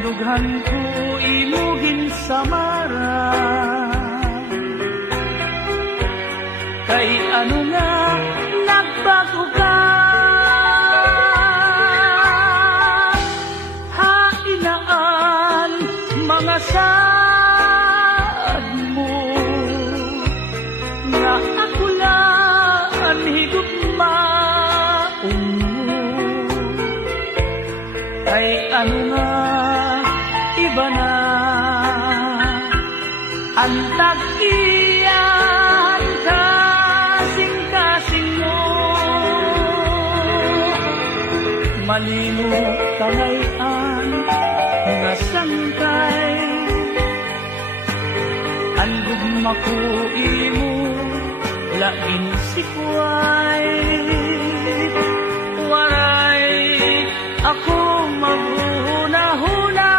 dughan ko imugin samara. Kay ano nga nagbago ka, hainaan mga saad mo, nga ako lang higugmaon mo. Kay ano nga iba na ang tag-iyan kasing-kasing mo. Malino kalayan nga sangkay, ang gugma ko imo laging sikway. Waray ako maghuna-huna,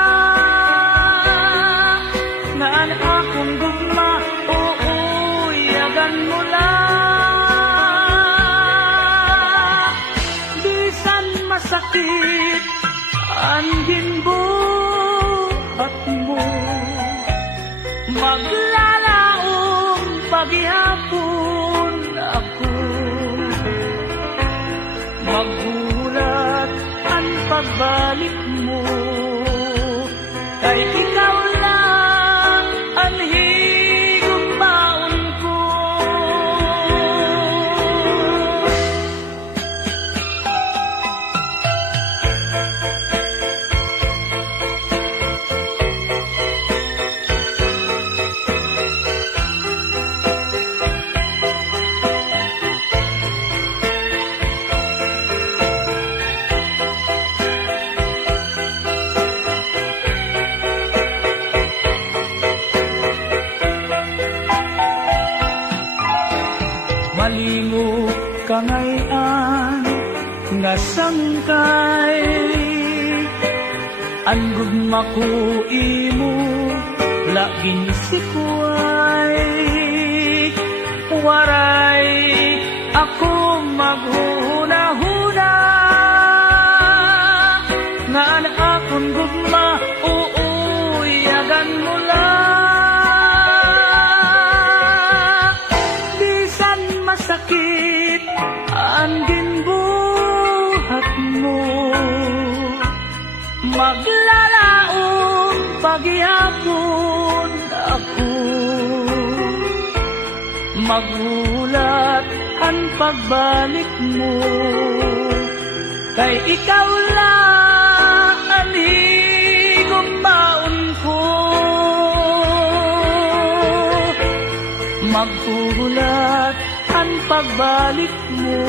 nga ang akong gugma uuyagan mo lang. Bisan masakit ang ginbuhat mo, maglalaong paghihapon ako, maggulat ang pagbalik mo. Kay ikaw lang ang higugmaon ko. Malingo kangayan nga sangkay, ang gugma ko imo laging sikway. Waray ako maghuna-huna, nga ang akong gugma uuyagan mo lang. Bisan masakit ang ginbuhat mo, maglalaong paghihapon ako, magulat ang pagbalik mo. Kay ikaw lang ang higugmaon ko, maghuhulat ang pagbalik mo.